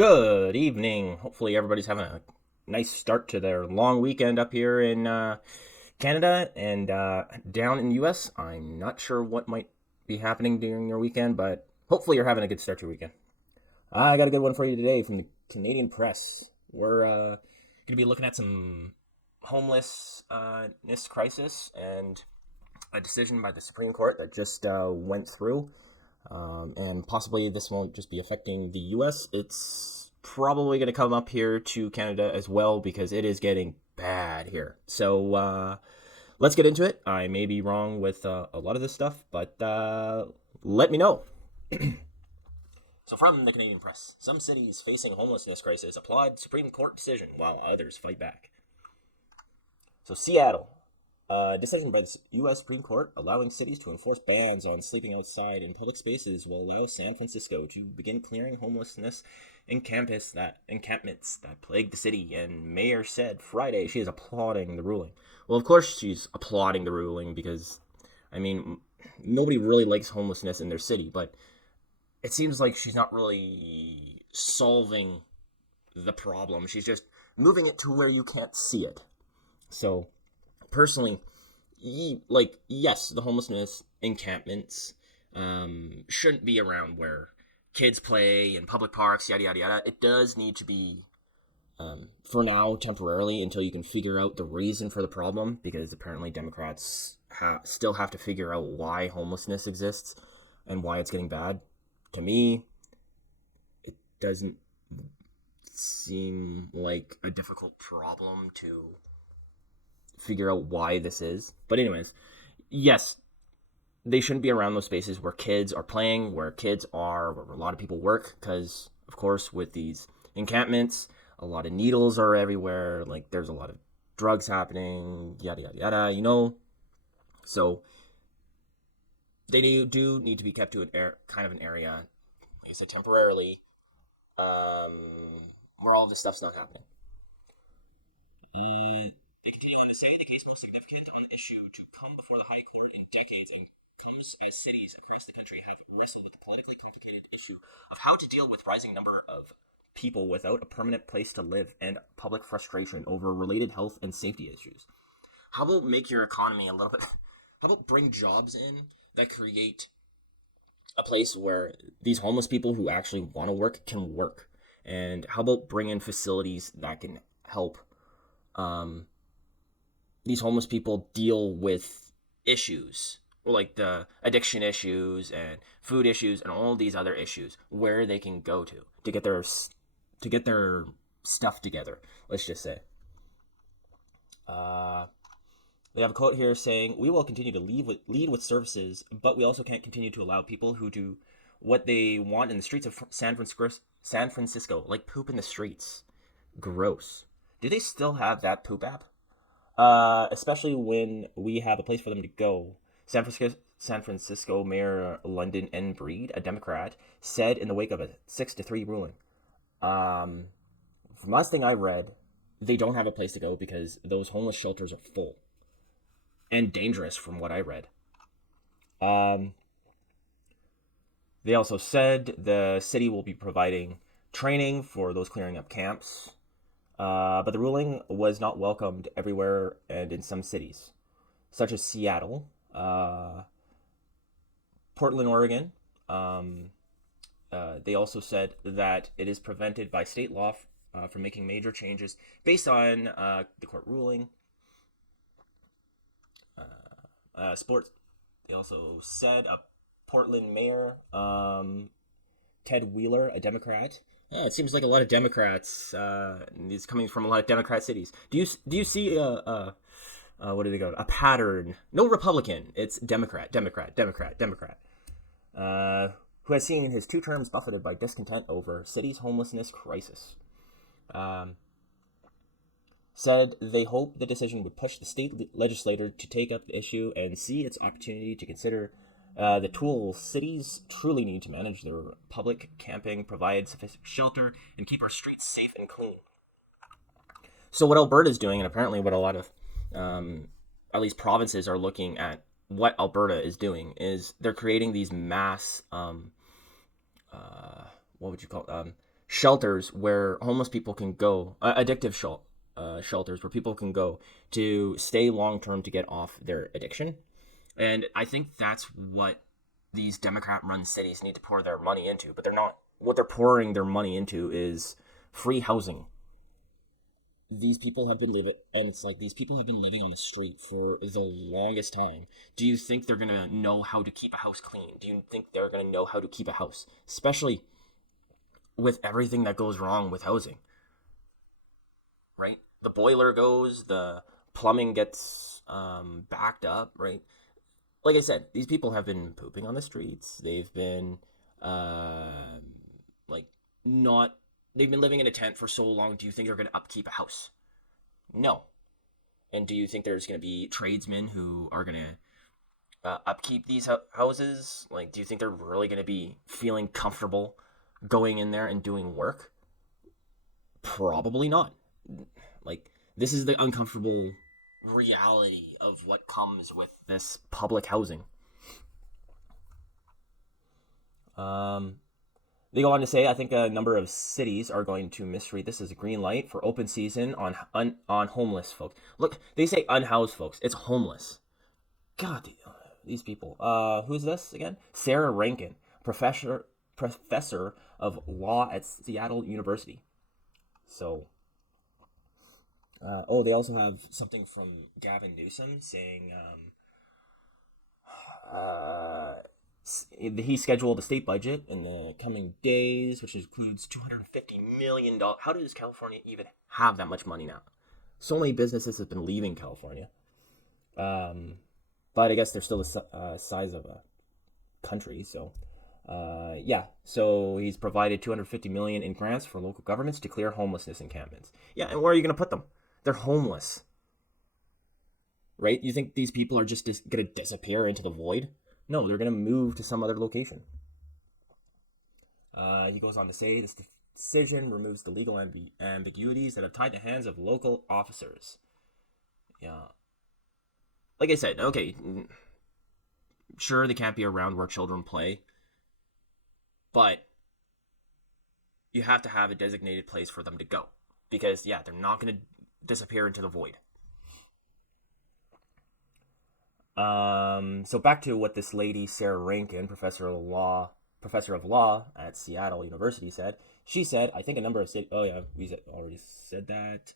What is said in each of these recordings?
Good evening. Hopefully, everybody's having a nice start to their long weekend up here in Canada and down in the US. I'm not sure what might be happening during your weekend, but hopefully, you're having a good start to your weekend. I got a good one for you today from the Canadian Press. We're going to be looking at some homelessness crisis and a decision by the Supreme Court that just went through. And possibly this won't just be affecting the US. It's probably going to come up here to Canada as well because it is getting bad here. So let's get into it. I may be wrong with a lot of this stuff, but let me know. So, from the Canadian Press, some cities facing homelessness crisis applaud Supreme Court decision while others fight back. So, Seattle. Decision by the U.S. Supreme Court allowing cities to enforce bans on sleeping outside in public spaces will allow San Francisco to begin clearing homelessness encampments that plague the city. And Mayor said Friday she is applauding the ruling. Well, of course she's applauding the ruling because, nobody really likes homelessness in their city, but it seems like she's not really solving the problem. She's just moving it to where you can't see it. So, personally, yes, the homelessness encampments shouldn't be around where kids play in public parks, yada yada yada. It does need to be for now, temporarily, until you can figure out the reason for the problem, because apparently Democrats still have to figure out why homelessness exists and why it's getting bad. To me, it doesn't seem like a difficult problem to figure out why this is. But anyways, yes, they shouldn't be around those spaces where kids are playing, where a lot of people work, because, of course, with these encampments, a lot of needles are everywhere, like, there's a lot of drugs happening, yada, yada, yada. So, they do need to be kept to kind of an area, like I said, temporarily, where all this stuff's not happening. They continue on to say the case most significant on the issue to come before the High Court in decades and comes as cities across the country have wrestled with the politically complicated issue of how to deal with rising number of people without a permanent place to live and public frustration over related health and safety issues. How about make your economy a little bit... How about bring jobs in that create a place where these homeless people who actually want to work can work? And how about bring in facilities that can help these homeless people deal with issues, like the addiction issues and food issues and all these other issues, where they can go to get their stuff together. Let's just say. They have a quote here saying, "We will continue to lead with services, but we also can't continue to allow people who do what they want in the streets of San Francisco, like poop in the streets. Gross. Do they still have that poop app? Especially when we have a place for them to go." San Francisco Mayor London N. Breed, a Democrat, said in the wake of a 6-3 ruling. From last thing I read, they don't have a place to go because those homeless shelters are full and dangerous, from what I read. They also said the city will be providing training for those clearing up camps. But the ruling was not welcomed everywhere and in some cities, such as Seattle, Portland, Oregon. They also said that it is prevented by state law from making major changes based on the court ruling. Sports. They also said a Portland mayor, Ted Wheeler, a Democrat. It seems like a lot of Democrats. It's coming from a lot of Democrat cities. Do you see what do they go? A pattern? No Republican. It's Democrat. Who has seen his 2 terms buffeted by discontent over city's homelessness crisis. Said they hope the decision would push the state legislature to take up the issue and see its opportunity to consider the tools cities truly need to manage their public camping, provide sufficient shelter, and keep our streets safe and clean. So what Alberta is doing, and apparently what a lot of, at least provinces are looking at what Alberta is doing, is they're creating these mass, what would you call it? shelters where homeless people can go, addictive shelters where people can go to stay long term to get off their addiction. And I think that's what these Democrat run cities need to pour their money into, but they're not. What they're pouring their money into is free housing. These people have been living, and it's like these people have been living on the street for the longest time. Do you think they're gonna know how to keep a house clean? Do you think they're gonna know how to keep a house, especially with everything that goes wrong with housing? Right, the boiler goes, the plumbing gets backed up. Right, like I said, these people have been pooping on the streets. They've been uh, like not. They've been living in a tent for so long. Do you think they're going to upkeep a house? No. And do you think there's going to be tradesmen who are going to upkeep these houses? Like, do you think they're really going to be feeling comfortable going in there and doing work? Probably not. Like, this is the uncomfortable reality of what comes with this public housing. They go on to say, I think a number of cities are going to misread this as a green light for open season on homeless folks. Look, they say unhoused folks. It's homeless. God, these people. Who's this again? Sarah Rankin, professor of law at Seattle University. So, they also have something from Gavin Newsom saying, he scheduled a state budget in the coming days, which includes $250 million. How does California even have that much money now? So many businesses have been leaving California. But I guess they're still the size of a country. So, yeah. So he's provided $250 million in grants for local governments to clear homelessness encampments. Yeah, and where are you going to put them? They're homeless. Right? You think these people are just going to disappear into the void? No, they're going to move to some other location. He goes on to say this decision removes the legal ambiguities that have tied the hands of local officers. Yeah. Like I said, okay, sure, they can't be around where children play, but you have to have a designated place for them to go. Because, yeah, they're not going to disappear into the void. So back to what this lady, Sarah Rankin, professor of law at Seattle University said. She said, I think a number of cities, oh yeah, we already said that.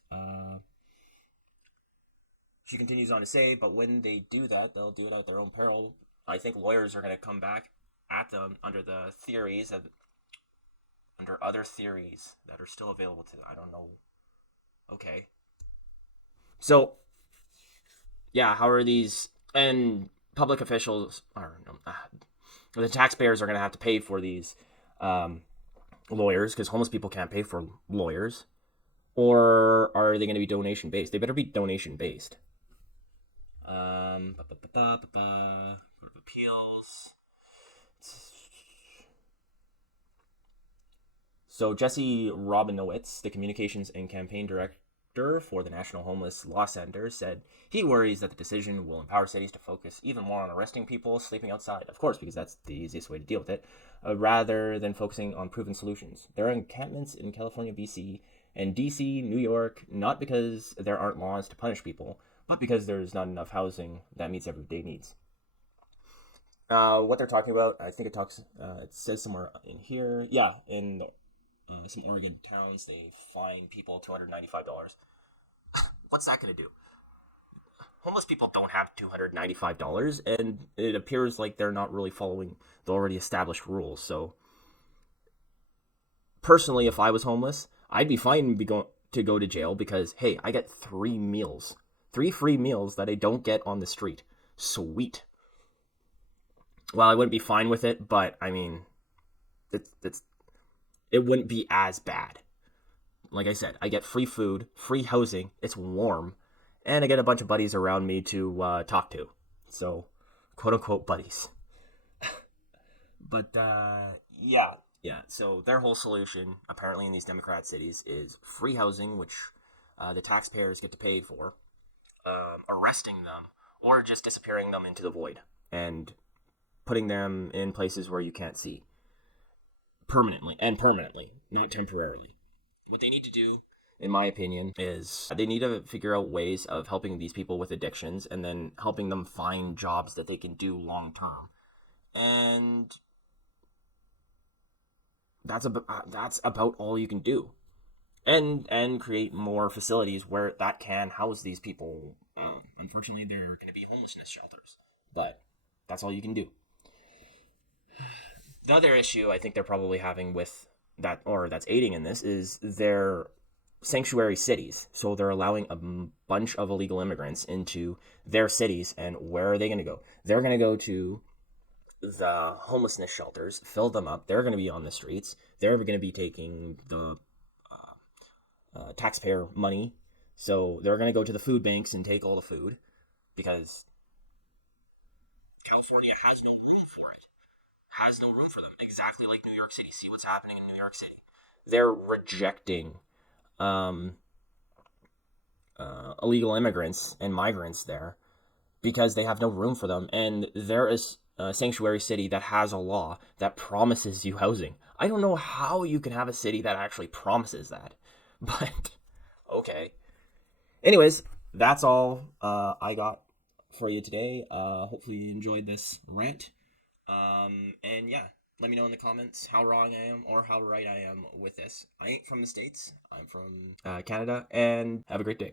She continues on to say, but when they do that, they'll do it at their own peril. I think lawyers are going to come back at them under the theories under other theories that are still available to them. I don't know. Okay. So, yeah, how are these, and public officials, or the taxpayers are going to have to pay for these lawyers, because homeless people can't pay for lawyers. Or are they going to be donation based? They better be donation based. Court of Appeals. So Jesse Robinowitz, the communications and campaign director for the National Homeless Law Center, said he worries that the decision will empower cities to focus even more on arresting people sleeping outside, of course, because that's the easiest way to deal with it, rather than focusing on proven solutions. There are encampments in California, BC, and DC, New York, not because there aren't laws to punish people, but because there's not enough housing that meets everyday needs. What they're talking about, I think it says somewhere in here, yeah, in some Oregon towns, they fine people $295. What's that going to do? Homeless people don't have $295, and it appears like they're not really following the already established rules. So, personally, if I was homeless, I'd be fine to go to jail because, hey, I get 3 meals. 3 free meals that I don't get on the street. Sweet. Well, I wouldn't be fine with it, but, I mean, it wouldn't be as bad. Like I said, I get free food, free housing, it's warm, and I get a bunch of buddies around me to talk to. So, quote-unquote buddies. But, yeah. So their whole solution, apparently in these Democrat cities, is free housing, which the taxpayers get to pay for, arresting them, or just disappearing them into the void, and putting them in places where you can't see. permanently, not temporarily. What they need to do, in my opinion, is they need to figure out ways of helping these people with addictions and then helping them find jobs that they can do long term. And that's about all you can do. And create more facilities where that can house these people. Unfortunately, there are going to be homelessness shelters, but that's all you can do. The other issue I think they're probably having with that, or that's aiding in this, is their sanctuary cities. So they're allowing a bunch of illegal immigrants into their cities, and where are they going to go? They're going to go to the homelessness shelters, fill them up. They're going to be on the streets. They're going to be taking the taxpayer money. So they're going to go to the food banks and take all the food because California has no room for it. Has no room for them. Exactly like New York City. See what's happening in New York City. They're rejecting illegal immigrants and migrants there because they have no room for them. And there is a sanctuary city that has a law that promises you housing. I don't know how you can have a city that actually promises that, but okay. Anyways, that's all I got for you today. Hopefully you enjoyed this rant. And yeah, let me know in the comments how wrong I am or how right I am with this. I ain't from the States. I'm from Canada, and have a great day.